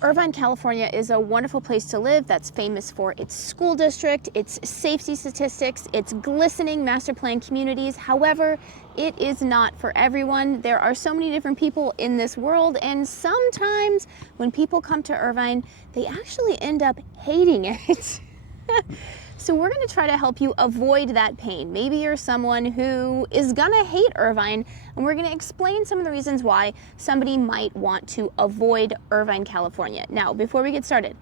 Irvine, California is a wonderful place to live that's famous for its school district, its safety statistics, its glistening master plan communities. However, it is not for everyone. There are so many different people in this world, and sometimes when people come to Irvine, they actually end up hating it. So we're going to try to help you avoid that pain. Maybe you're someone who is going to hate Irvine, and we're going to explain some of the reasons why somebody might want to avoid Irvine, California. Now, before we get started,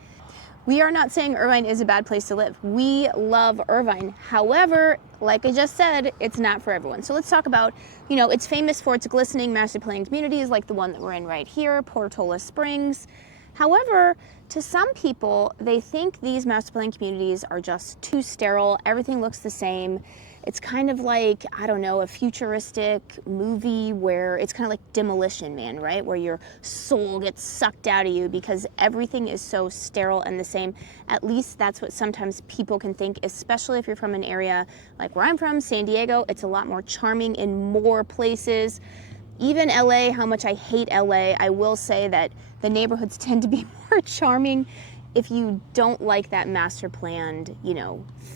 we are not saying Irvine is a bad place to live. We love Irvine. However, like I just said, it's not for everyone. So let's talk about, it's famous for its glistening master plan communities like the one that we're in right here, Portola Springs. However, to some people, they think these master plan communities are just too sterile. Everything looks the same. It's kind of like, I don't know, a futuristic movie where it's kind of like Demolition Man, right? Where your soul gets sucked out of you because everything is so sterile and the same. At least that's what sometimes people can think, especially if you're from an area like where I'm from, San Diego. It's a lot more charming in more places. Even LA, how much I hate LA, I will say that the neighborhoods tend to be more charming if you don't like that master planned,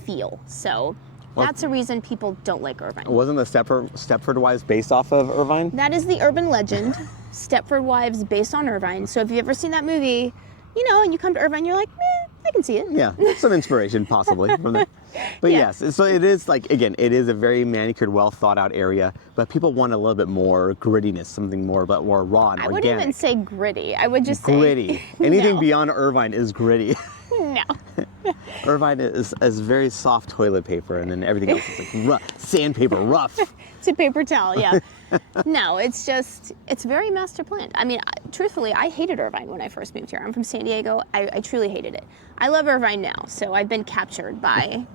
feel. So that's a reason people don't like Irvine. Wasn't the Stepford Wives based off of Irvine? That is the urban legend. Stepford Wives based on Irvine. So if you've ever seen that movie, and you come to Irvine, you're like, I can see it. Yeah, some inspiration possibly from that. But Yeah. Yes, so it is again, it is a very manicured, well thought out area, but people want a little bit more grittiness, something more raw and organic. I wouldn't even say gritty. I would just say gritty. Anything No. beyond Irvine is gritty. No. Irvine is very soft toilet paper, and then everything else is like rough, sandpaper, rough. It's a paper towel, yeah. No, it's very master planned. I mean, truthfully, I hated Irvine when I first moved here. I'm from San Diego. I truly hated it. I love Irvine now, so I've been captured by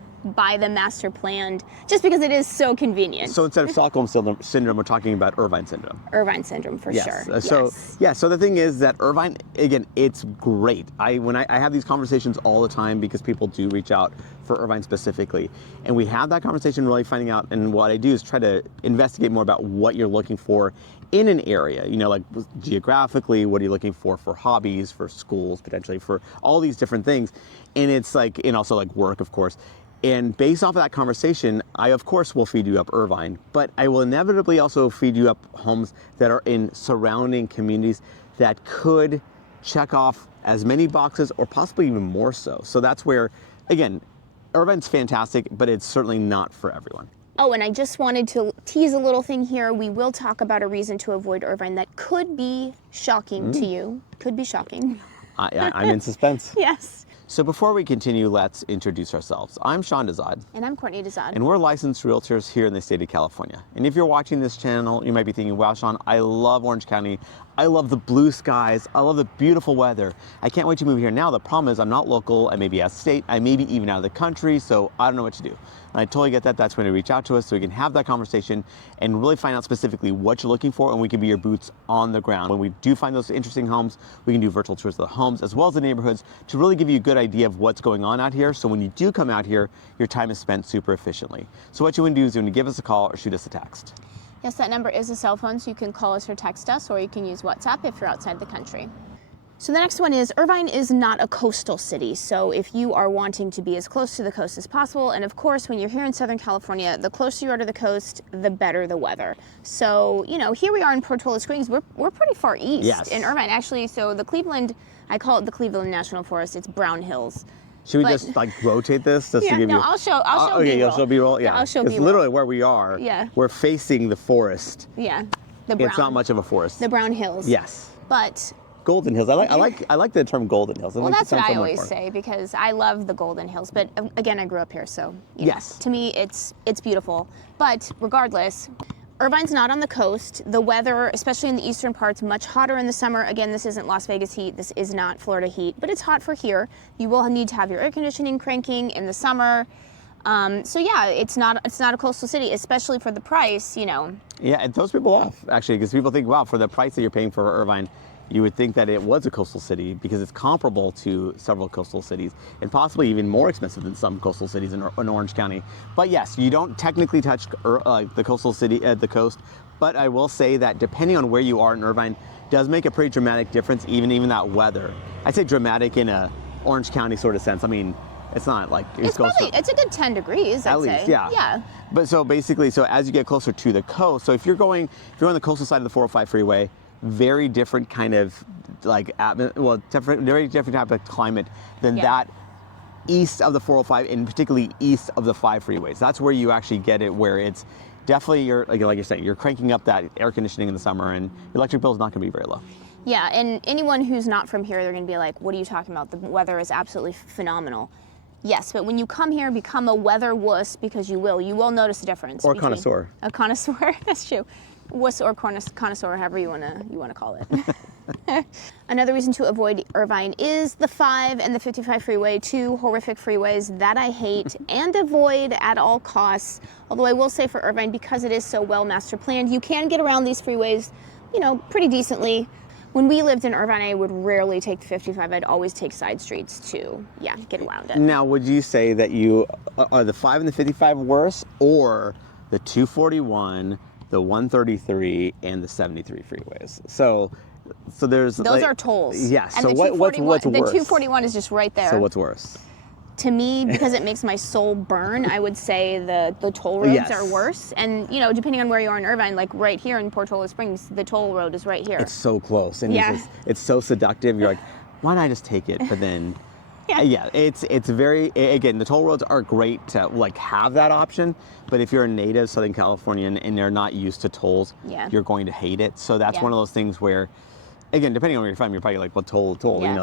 the master planned, just because it is so convenient. So instead of Stockholm Syndrome, we're talking about Irvine Syndrome. Irvine Syndrome, for sure. So the thing is that Irvine, again, it's great. I have these conversations all the time because people do reach out for Irvine specifically. And we have that conversation really finding out, and what I do is try to investigate more about what you're looking for in an area, like geographically, what are you looking for hobbies, for schools, potentially for all these different things. And it's and also work, of course. And based off of that conversation, I, of course, will feed you up Irvine, but I will inevitably also feed you up homes that are in surrounding communities that could check off as many boxes or possibly even more so. So that's where, again, Irvine's fantastic, but it's certainly not for everyone. Oh, and I just wanted to tease a little thing here. We will talk about a reason to avoid Irvine that could be shocking to you. Could be shocking. I'm in suspense. Yes. So before we continue, let's introduce ourselves. I'm Sean Dezad. And I'm Courtney Dezad. And we're licensed realtors here in the state of California. And if you're watching this channel, you might be thinking, wow, Sean, I love Orange County. I love the blue skies. I love the beautiful weather. I can't wait to move here. Now, the problem is I'm not local. I may be out of state. I may be even out of the country. So I don't know what to do. And I totally get that. That's when you reach out to us so we can have that conversation and really find out specifically what you're looking for, and we can be your boots on the ground. When we do find those interesting homes, we can do virtual tours of the homes as well as the neighborhoods to really give you a good idea of what's going on out here. So when you do come out here, your time is spent super efficiently. So what you want to do is you want to give us a call or shoot us a text. Yes, that number is a cell phone, so you can call us or text us, or you can use WhatsApp if you're outside the country. So the next one is, Irvine is not a coastal city. So if you are wanting to be as close to the coast as possible, and of course, when you're here in Southern California, the closer you are to the coast, the better the weather. So, here we are in Portola Springs. We're pretty far east in Irvine, actually. So the Cleveland, I call it the Cleveland National Forest. It's Brown Hills. Should we just rotate this to give you? I'll show okay, B-roll. You'll show B-roll. Yeah, I'll show B-roll. It's literally where we are. Yeah. We're facing the forest. Yeah. It's not much of a forest. The Brown Hills. Yes. But Golden Hills. I like the term Golden Hills. Well, that's what I always say because I love the Golden Hills. But again, I grew up here, so yes. To me, it's beautiful. But regardless, Irvine's not on the coast. The weather, especially in the eastern parts, much hotter in the summer. Again, this isn't Las Vegas heat. This is not Florida heat, but it's hot for here. You will need to have your air conditioning cranking in the summer. So yeah, it's not a coastal city, especially for the price, Yeah, it throws people off, actually, because people think, wow, for the price that you're paying for Irvine, you would think that it was a coastal city because it's comparable to several coastal cities and possibly even more expensive than some coastal cities in Orange County. But yes, you don't technically touch the coastal city, the coast, But I will say that depending on where you are in Irvine, does make a pretty dramatic difference, even that weather. I'd say dramatic in a Orange County sort of sense. I mean, it's not like it's a good 10 degrees, I'd say. Yeah. Yeah. But so basically, as you get closer to the coast, so if you're on the coastal side of the 405 freeway, very different kind of very different type of climate than that east of the 405, and particularly east of the 5 freeways. That's where you actually get it, where it's definitely, like you're saying, you're cranking up that air conditioning in the summer, and your electric bill is not going to be very low. Yeah, and anyone who's not from here, they're going to be like, what are you talking about? The weather is absolutely phenomenal. Yes, but when you come here, become a weather wuss, because you will notice a difference. Or a connoisseur. A connoisseur, that's true. Wuss or connoisseur, however you wanna call it. Another reason to avoid Irvine is the 5 and the 55 freeway, 2 horrific freeways that I hate and avoid at all costs. Although I will say for Irvine, because it is so well master planned, you can get around these freeways, pretty decently. When we lived in Irvine, I would rarely take the 55. I'd always take side streets to, get around it. Now, would you say that you are the 5 and the 55 worse, or the 241, the 133, and the 73 freeways? So there's those are tolls. Yes. And so what's worse? The 241 is just right there. So what's worse? To me, because it makes my soul burn, I would say the toll roads are worse. And, depending on where you are in Irvine, like right here in Portola Springs, the toll road is right here. It's so close. And it's so seductive. You're like, why not I just take it? But then, it's very, again, the toll roads are great to have that option. But if you're a native Southern Californian and they're not used to tolls, you're going to hate it. So that's one of those things where, again, depending on where you're from, you're probably like, well, toll.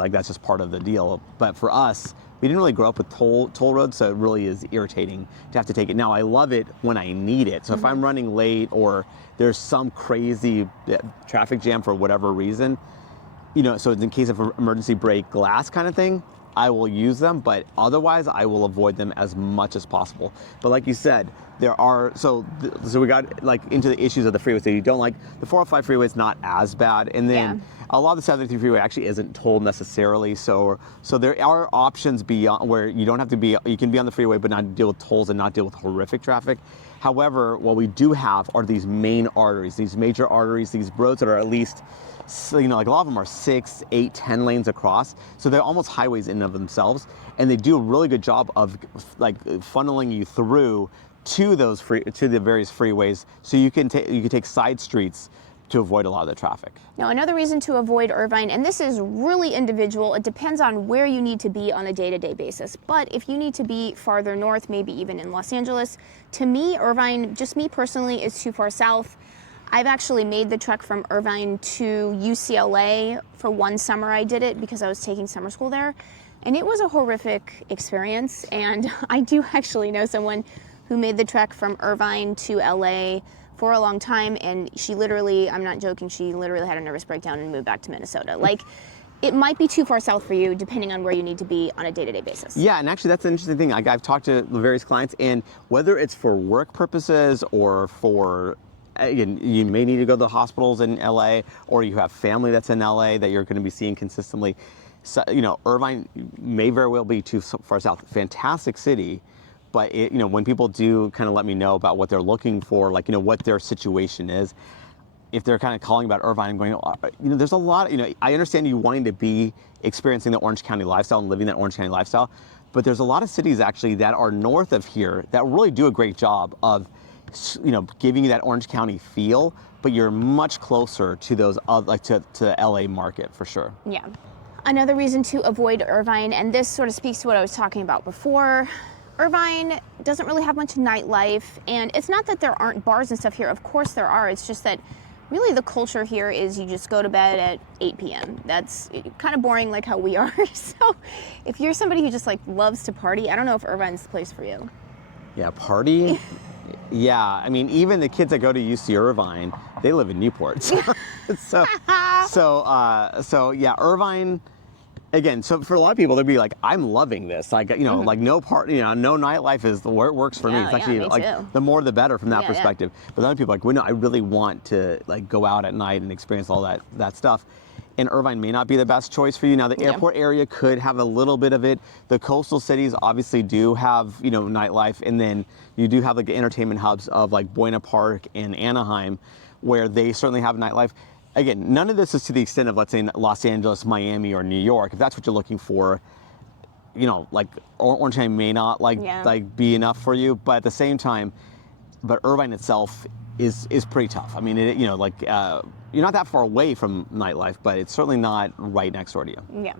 That's just part of the deal. But for us, we didn't really grow up with toll roads, so it really is irritating to have to take it. Now, I love it when I need it. So if I'm running late or there's some crazy traffic jam for whatever reason, so in case of emergency brake glass kind of thing, I will use them, but otherwise I will avoid them as much as possible. But like you said, there are, so we got into the issues of the freeways that you don't like. The 405 freeway is not as bad, and then a lot of the 73 freeway actually isn't tolled necessarily. So there are options beyond where you don't have to be. You can be on the freeway but not deal with tolls and not deal with horrific traffic. However, what we do have are these main arteries, these major arteries, these roads that are at least, a lot of them are 6, 8, 10 lanes across. So they're almost highways in and of themselves, and they do a really good job of funneling you through to the various freeways, so you can take side streets to avoid a lot of the traffic. Now, another reason to avoid Irvine, and this is really individual, it depends on where you need to be on a day-to-day basis. But if you need to be farther north, maybe even in Los Angeles, to me, Irvine, just me personally, is too far south. I've actually made the trek from Irvine to UCLA. For one summer I did it because I was taking summer school there, and it was a horrific experience. And I do actually know someone who made the trek from Irvine to LA for a long time, and she literally, I'm not joking, she literally had a nervous breakdown and moved back to Minnesota. It might be too far south for you, depending on where you need to be on a day-to-day basis. Yeah, and actually that's an interesting thing. I've talked to various clients, and whether it's for work purposes or for, again, you may need to go to the hospitals in LA, or you have family that's in LA that you're going to be seeing consistently. So, Irvine may very well be too far south. Fantastic city. But when people do kind of let me know about what they're looking for, what their situation is, if they're kind of calling about Irvine and going, there's a lot, I understand you wanting to be experiencing the Orange County lifestyle and living that Orange County lifestyle, but there's a lot of cities actually that are north of here that really do a great job of, giving you that Orange County feel, but you're much closer to those, to the LA market for sure. Yeah. Another reason to avoid Irvine, and this sort of speaks to what I was talking about before, Irvine doesn't really have much nightlife, and it's not that there aren't bars and stuff here. Of course there are. It's just that really the culture here is you just go to bed at 8 p.m. That's kind of boring like how we are. So if you're somebody who just loves to party, I don't know if Irvine's the place for you. Yeah, party? Yeah, I mean, even the kids that go to UC Irvine, they live in Newport. So yeah, Irvine. Again, so for a lot of people, they'd be like, "I'm loving this." No party, no nightlife is where it works for me. It's actually the more the better from that perspective. But other people are like, "Well, no, I really want to go out at night and experience all that stuff." And Irvine may not be the best choice for you. Now, the airport area could have a little bit of it. The coastal cities obviously do have nightlife, and then you do have the entertainment hubs of Buena Park and Anaheim. where they certainly have nightlife. Again, none of this is to the extent of, let's say, Los Angeles, Miami, or New York. If that's what you're looking for, you know, like Orange County may not like be enough for you, but at the same time, but Irvine itself is pretty tough. I mean, you know, like you're not that far away from nightlife, but it's certainly not right next door to you. Yeah.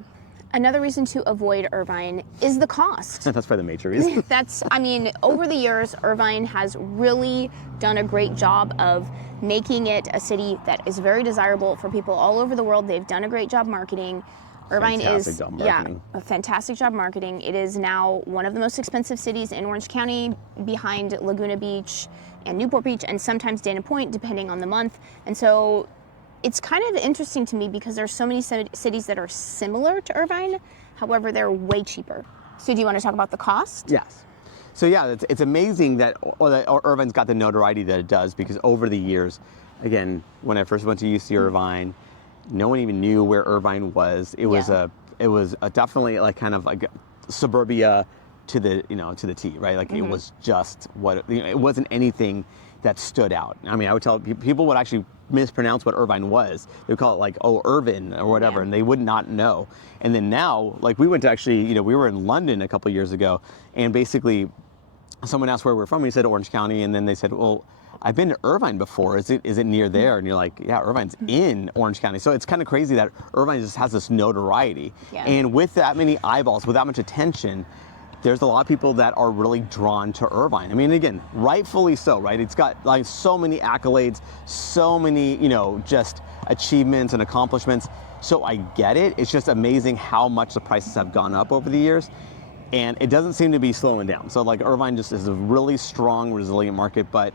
Another reason to avoid Irvine is the cost. That's probably the major reason. I mean, over the years, Irvine has really done a great job of making it a city that is very desirable for people all over the world. They've done a great job marketing. Irvine is, a fantastic job marketing. It is now one of the most expensive cities in Orange County, behind Laguna Beach and Newport Beach, and sometimes Dana Point, depending on the month. And so it's kind of interesting to me because there's so many cities that are similar to Irvine, however, they're way cheaper. So do you want to talk about the cost? Yes. So yeah, it's amazing that Irvine's got the notoriety that it does, because over the years, again, when I first went to UC Irvine, no one even knew where Irvine was. It was definitely like kind of like suburbia to the, you know, to the T, right? Like it was just what, you know, it wasn't anything that stood out. I mean, I would tell people would actually mispronounce what Irvine was. They would call it like, oh, Irvin or whatever, and they would not know. And then now, like we went to actually, you know, we were in London a couple years ago, and basically someone asked where we're from. We said Orange County, and then they said, well, I've been to Irvine before. Is it near there? And you're like, yeah, Irvine's in Orange County. So it's kind of crazy that Irvine just has this notoriety. Yeah. And with that many eyeballs, with that much attention, there's a lot of people that are really drawn to Irvine. I mean, again, rightfully so, right? It's got like so many accolades, so many, you know, just achievements and accomplishments. So I get it. It's just amazing how much the prices have gone up over the years. And it doesn't seem to be slowing down. So like Irvine just is a really strong, resilient market, but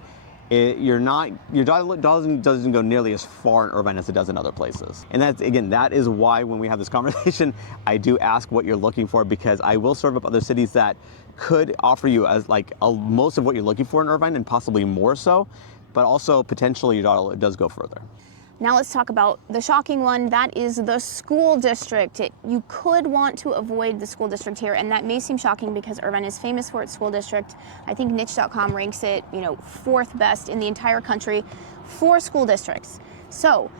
your dollar doesn't go nearly as far in Irvine as it does in other places. And that's, again, that is why when we have this conversation, I do ask what you're looking for, because I will serve up other cities that could offer you as like most of what you're looking for in Irvine, and possibly more so, but also potentially your dollar does go further. Now let's talk about the shocking one. That is the school district. You could want to avoid the school district here, and that may seem shocking because Irvine is famous for its school district. I think niche.com ranks it, you know, 4th best in the entire country for school districts. So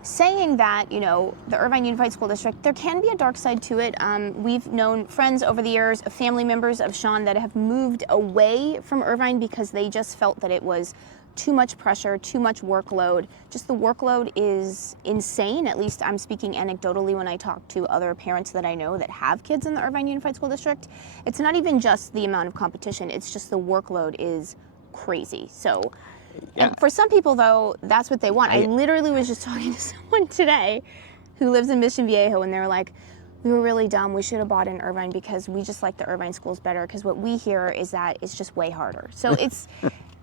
saying that, you know, the Irvine Unified School District, there can be a dark side to it. We've known friends over the years, family members of Sean, that have moved away from Irvine because they just felt that it was too much pressure, too much workload. Just the workload is insane. At least I'm speaking anecdotally when I talk to other parents that I know that have kids in the Irvine Unified School District. It's not even just the amount of competition, it's just the workload is crazy. So and for some people though, that's what they want. I literally was just talking to someone today who lives in Mission Viejo, and they were like, we were really dumb. We should have bought in Irvine because we just like the Irvine schools better, because what we hear is that it's just way harder. So it's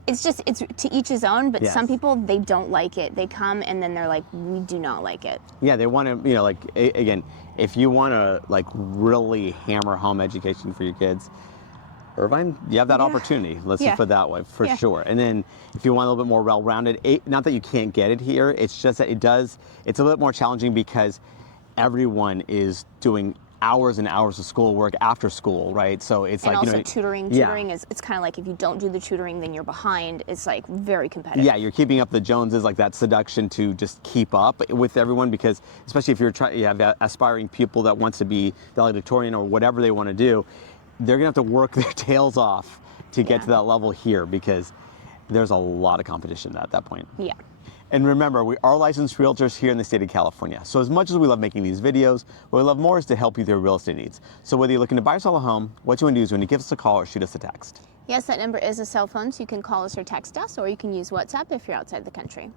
to each his own, but some people, they don't like it. They come and then they're like, we do not like it. Yeah, they want to, you know, like, again, if you want to like really hammer home education for your kids, Irvine, you have that opportunity. Let's just put it that way, for sure. And then if you want a little bit more well-rounded, not that you can't get it here, it's just that it's a little bit more challenging because everyone is doing hours and hours of schoolwork after school, right? So it's and like, also you know, tutoring. Tutoring is, it's kind of like if you don't do the tutoring, then you're behind. It's like very competitive. Yeah, you're keeping up the Joneses, like that seduction to just keep up with everyone, because especially if you have aspiring people that wants to be valedictorian or whatever they want to do, they're gonna have to work their tails off to get to that level here, because there's a lot of competition at that point. Yeah. And remember, we are licensed realtors here in the state of California. So as much as we love making these videos, what we love more is to help you with your real estate needs. So whether you're looking to buy or sell a home, what you want to do is when you give us a call or shoot us a text. Yes, that number is a cell phone, so you can call us or text us, or you can use WhatsApp if you're outside the country.